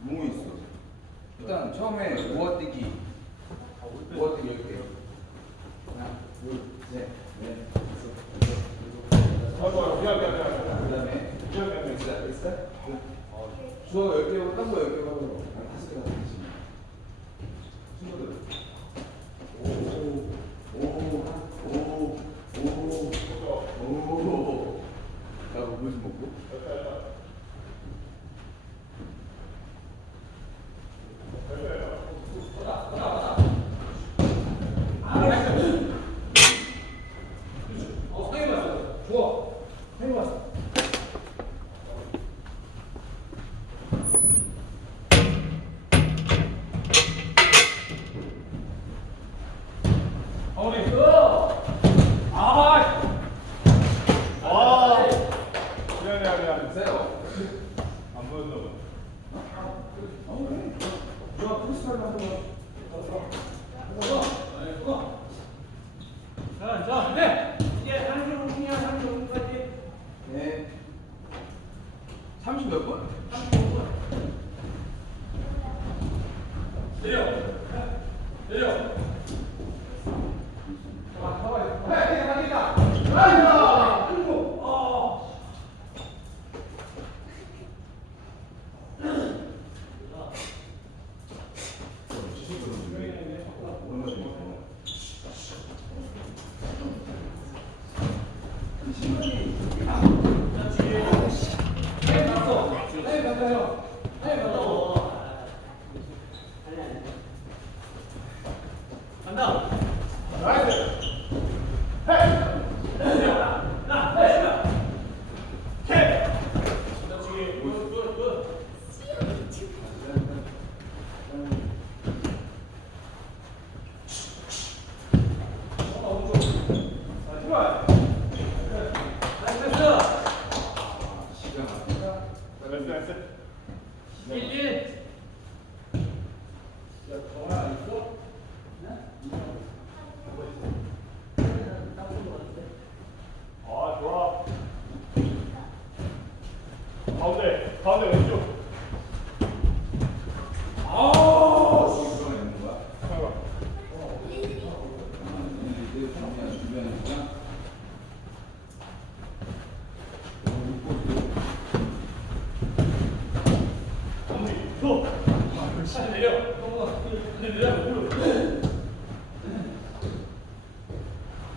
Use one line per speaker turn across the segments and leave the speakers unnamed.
뭐 있어? 일단 처음에 모아뛰기. 모아뛰기 이렇게. 하나, 둘, 셋, 넷, 다섯, 여섯, 일곱, 여덟. 그다음에 엑스다, 엑스다. 주어 10개 하고 딴거 10개 하고 다섯 개 하고 친구들. 오, 오, 오, 오, 오. 나 물좀 먹고.
어, 상해 봤어. 좋아. 상해 봤어. 어머니. 아.
아, 미안해, 미안해.
세요.
안 보였나 봐.
어, 그래. 누가 크리스탈 한번
자, 자, 네. 이제 한줄 오분이야, 한줄 오분까지.
네. 30 몇 분?
35분. 내려. 내려. 자, 잡아요. 네, 갑니다. 아이고. 아이고. 어. 네, 갔어. 네, 갔어요. 네, 갔어. 간다.
나이스.
시간 맞다.
나이스, 나이스. 아, 좋아. 가운데, 가운데 왼쪽.
있는 거야?
잠깐만.
아, 이제 정리한 주변이니까.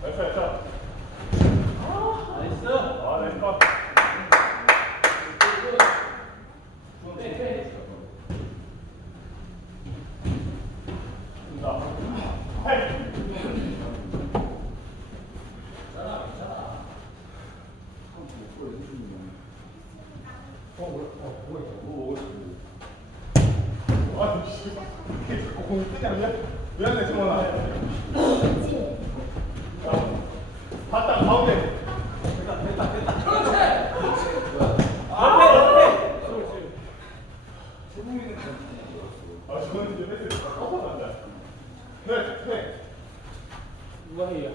나이스, 나이스. 아, 나이스 컷. 자, 헤이. 아, 씨. 이게 자꾸 공이 뜨냐, 미안. 미안해, 승원아. 자, 봤다, 가운데. 아, 저는 이제 패스 꺾어 난다. 네, 네.
누가 해야?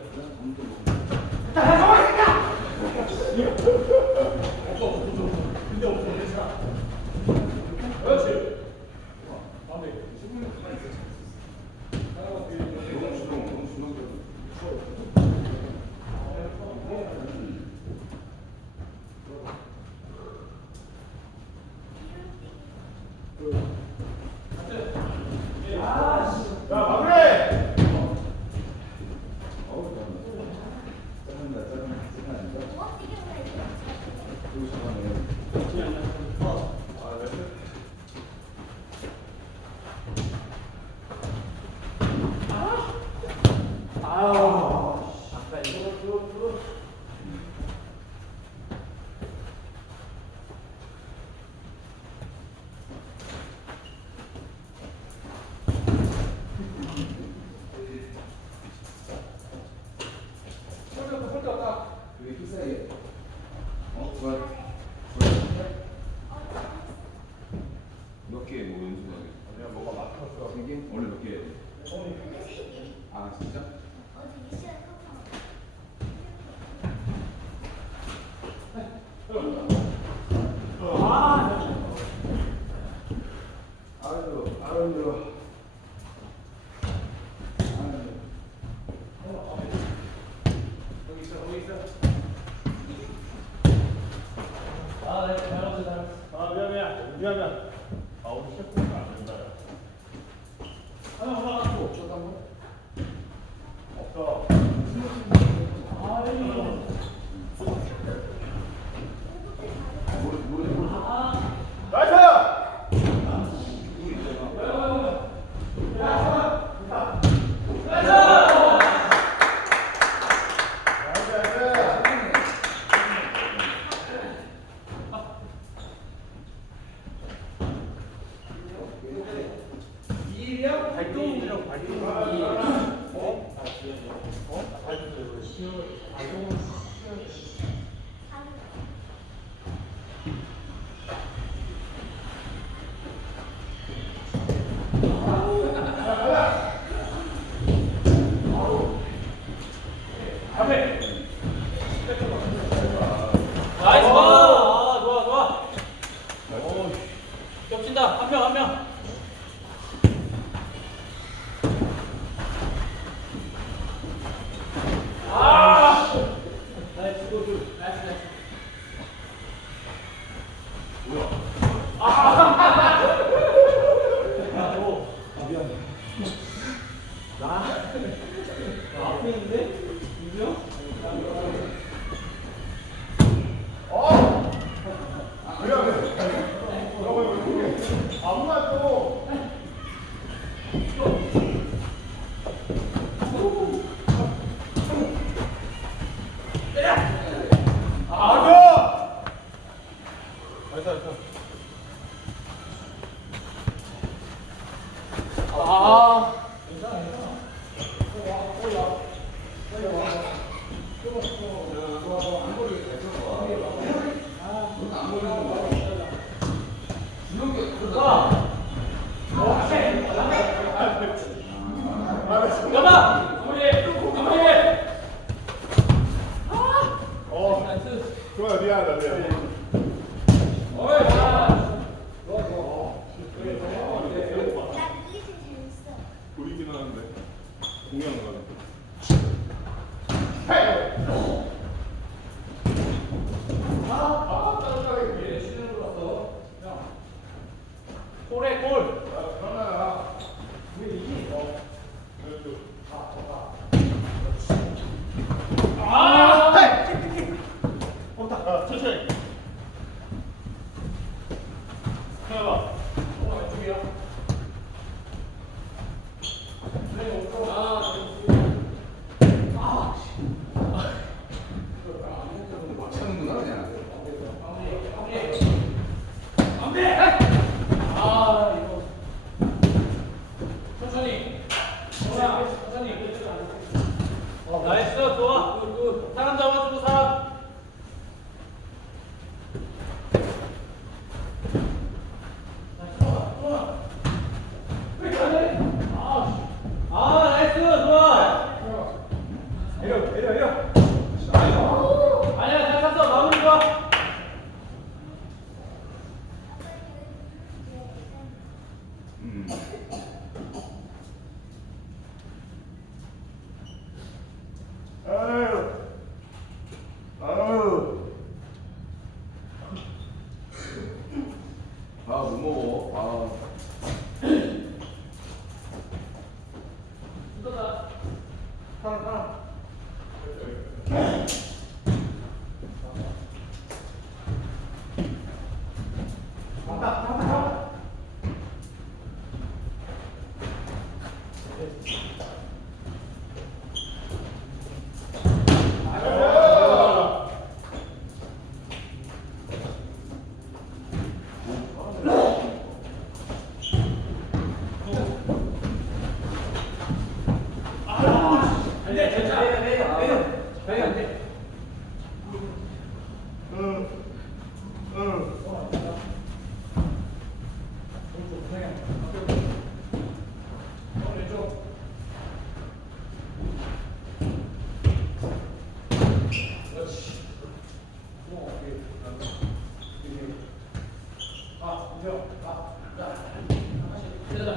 그렇지. 마무리.
너무 주동, 너무 주동적으로.
자, 마무리!
어우, 짜증나. 짜증나, 짜증나. 짜증나. 그리고 잠깐만요.
아, 네.
아우. 아까 이거 들어 들어. 설득 설득 딱.
왜 이렇게 사이에? 어, 좋아. 몇개 뭐 연습하게?
내가 뭐가 막혔어.
세 개? 원래 몇 개? 돼?
손이
아, 진짜?
왜냐하면 아
오늘
시작 천천히. 가봐.
어,
왼쪽이야.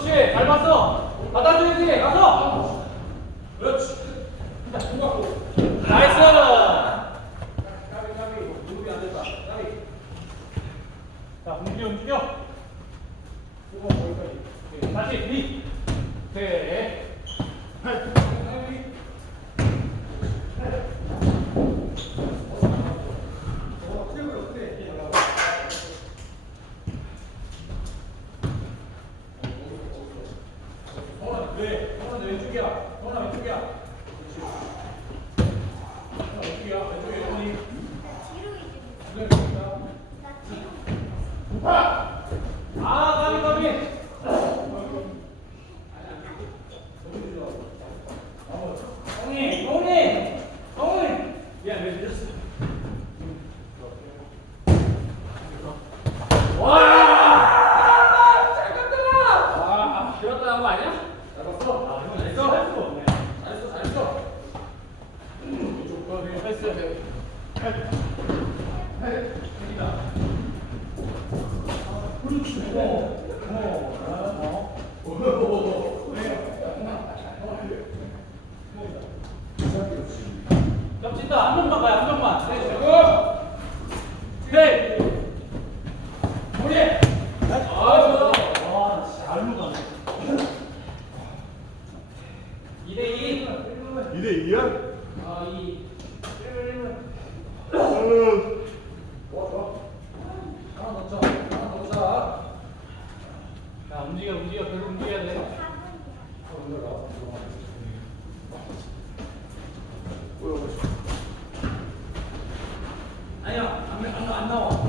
그렇지. 잘 봤어. 받아줘야지. 가서. 그렇지. 나이스. 까비 까비. 무릎이 안 됐다. 까비. 자, 움직여 움직여. 이거 거기까지. 다시 리. 네.
Thank you. 烦哦。